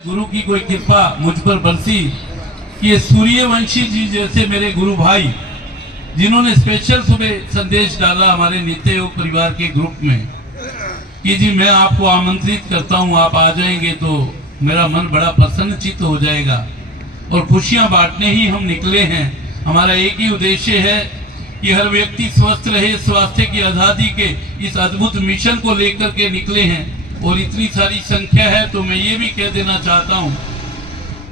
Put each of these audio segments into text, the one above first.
गुरु की कोई कृपा मुझ पर बरसी कि ये सूर्यवंशी जी जैसे मेरे गुरु भाई जिन्होंने स्पेशल सुबह संदेश डाला हमारे नित्य योग परिवार के ग्रुप में कि जी मैं आपको आमंत्रित करता हूँ, आप आ जाएंगे तो मेरा मन बड़ा प्रसन्नचित्त हो जाएगा और खुशियां बांटने ही हम निकले हैं। हमारा एक ही उद्देश्य है कि हर व्यक्ति स्वस्थ रहे, स्वास्थ्य की आजादी के इस अद्भुत मिशन को लेकर के निकले हैं और इतनी सारी संख्या है। तो मैं ये भी कह देना चाहता हूँ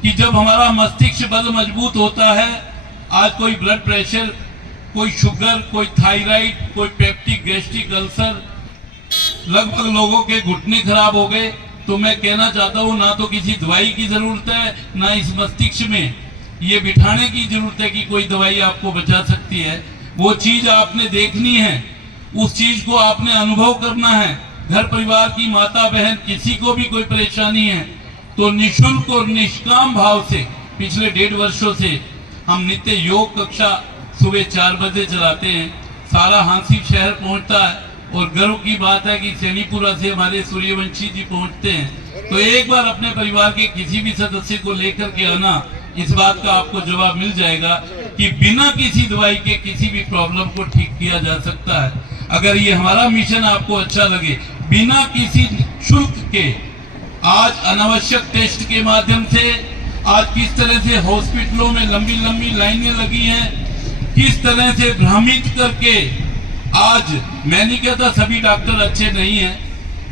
कि जब हमारा मस्तिष्क बल मजबूत होता है, आज कोई ब्लड प्रेशर, कोई शुगर, कोई थायराइड, कोई पेप्टिक गैस्ट्रिक अल्सर, लगभग लोगों के घुटने खराब हो गए, तो मैं कहना चाहता हूँ ना तो किसी दवाई की जरूरत है, ना इस मस्तिष्क में ये बिठाने की जरूरत है कि कोई दवाई आपको बचा सकती है। वो चीज आपने देखनी है, उस चीज को आपने अनुभव करना है। घर परिवार की माता बहन किसी को भी कोई परेशानी है तो निशुल्क और निष्काम भाव से पिछले 1.5 वर्षों से हम नित्य योग कक्षा सुबह 4 बजे चलाते हैं। सारा हांसी शहर पहुंचता है और गर्व की बात है कि सैनीपुरा से हमारे सूर्यवंशी जी पहुंचते हैं। तो एक बार अपने परिवार के किसी भी सदस्य को लेकर के आना, इस बात का आपको जवाब मिल जाएगा कि बिना किसी दवाई के किसी भी प्रॉब्लम को ठीक किया जा सकता है। अगर ये हमारा मिशन आपको अच्छा लगे, बिना किसी शुल्क के आज अनावश्यक टेस्ट के माध्यम से आज किस तरह से हॉस्पिटलों में लंबी लंबी लाइनें लगी हैं, किस तरह से भ्रमित करके आज मैं नहीं कहता सभी डॉक्टर अच्छे नहीं हैं,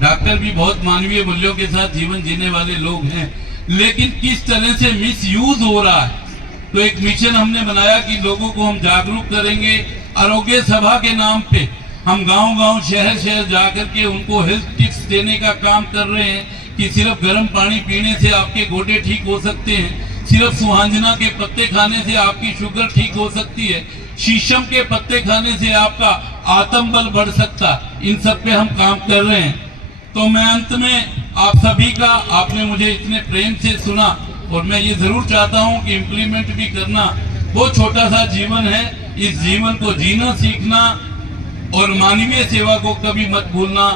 डॉक्टर भी बहुत मानवीय मूल्यों के साथ जीवन जीने वाले लोग हैं, लेकिन किस तरह से मिस यूज हो रहा है। तो एक मिशन हमने बनाया कि लोगों को हम जागरूक करेंगे। आरोग्य सभा के नाम पे हम गांव-गांव, शहर-शहर जाकर के उनको हेल्थ टिप्स देने का काम कर रहे हैं कि सिर्फ गर्म पानी पीने से आपके गोडे ठीक हो सकते हैं, सिर्फ सुहांजना के पत्ते खाने से आपकी शुगर ठीक हो सकती है, शीशम के पत्ते खाने से आपका आत्मबल बढ़ सकता। इन सब पे हम काम कर रहे हैं। तो मैं अंत में आप सभी का, आपने मुझे इतने प्रेम से सुना और मैं ये जरूर चाहता हूँ कि इम्प्लीमेंट भी करना। वो छोटा सा जीवन है, इस जीवन को जीना सीखना और मानवीय सेवा को कभी मत भूलना।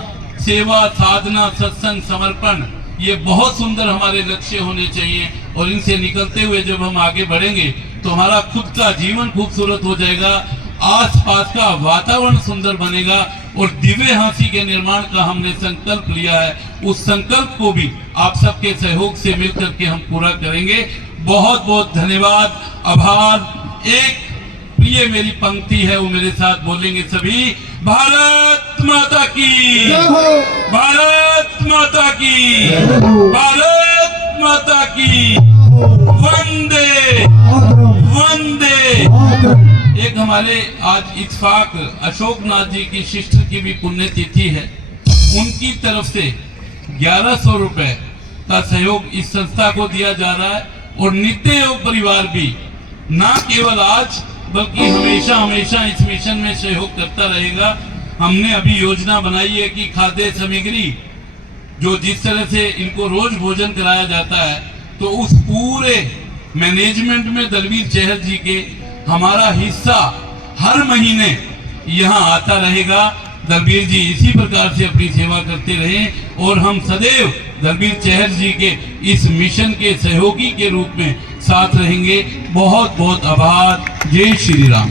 सेवा, साधना, सत्संग, समर्पण, ये बहुत सुंदर हमारे लक्ष्य होने चाहिए और इनसे निकलते हुए जब हम आगे बढ़ेंगे तो हमारा खुद का जीवन खूबसूरत हो जाएगा, आसपास का वातावरण सुंदर बनेगा और दिव्य हांसी के निर्माण का हमने संकल्प लिया है। उस संकल्प को भी आप सबके सहयोग से मिलकर के हम पूरा करेंगे। बहुत बहुत धन्यवाद, आभार। एक प्रिय मेरी पंक्ति है, वो मेरे साथ बोलेंगे सभी। भारत माता की, भारत माता की, भारत माता की, वंदे वंदे। एक हमारे आज इत्फाक अशोक नाथ जी की सिस्टर की भी पुण्यतिथि है, उनकी तरफ से 1100 रुपए का सहयोग इस संस्था को दिया जा रहा है और नित्य योग परिवार भी ना केवल आज बल्कि हमेशा हमेशा इस मिशन में सहयोग करता रहेगा। हमने अभी योजना बनाई है कि खाद्य सामग्री जो जिस तरह से इनको रोज भोजन कराया जाता है, तो उस पूरे मैनेजमेंट में दलवीर चहर जी के हमारा हिस्सा हर महीने यहाँ आता रहेगा। दलवीर जी इसी प्रकार से अपनी सेवा करते रहें और हम सदैव दलवीर चहर जी के इस मिशन के सहयोगी के रूप में साथ रहेंगे। बहुत बहुत आभार। जय श्री राम।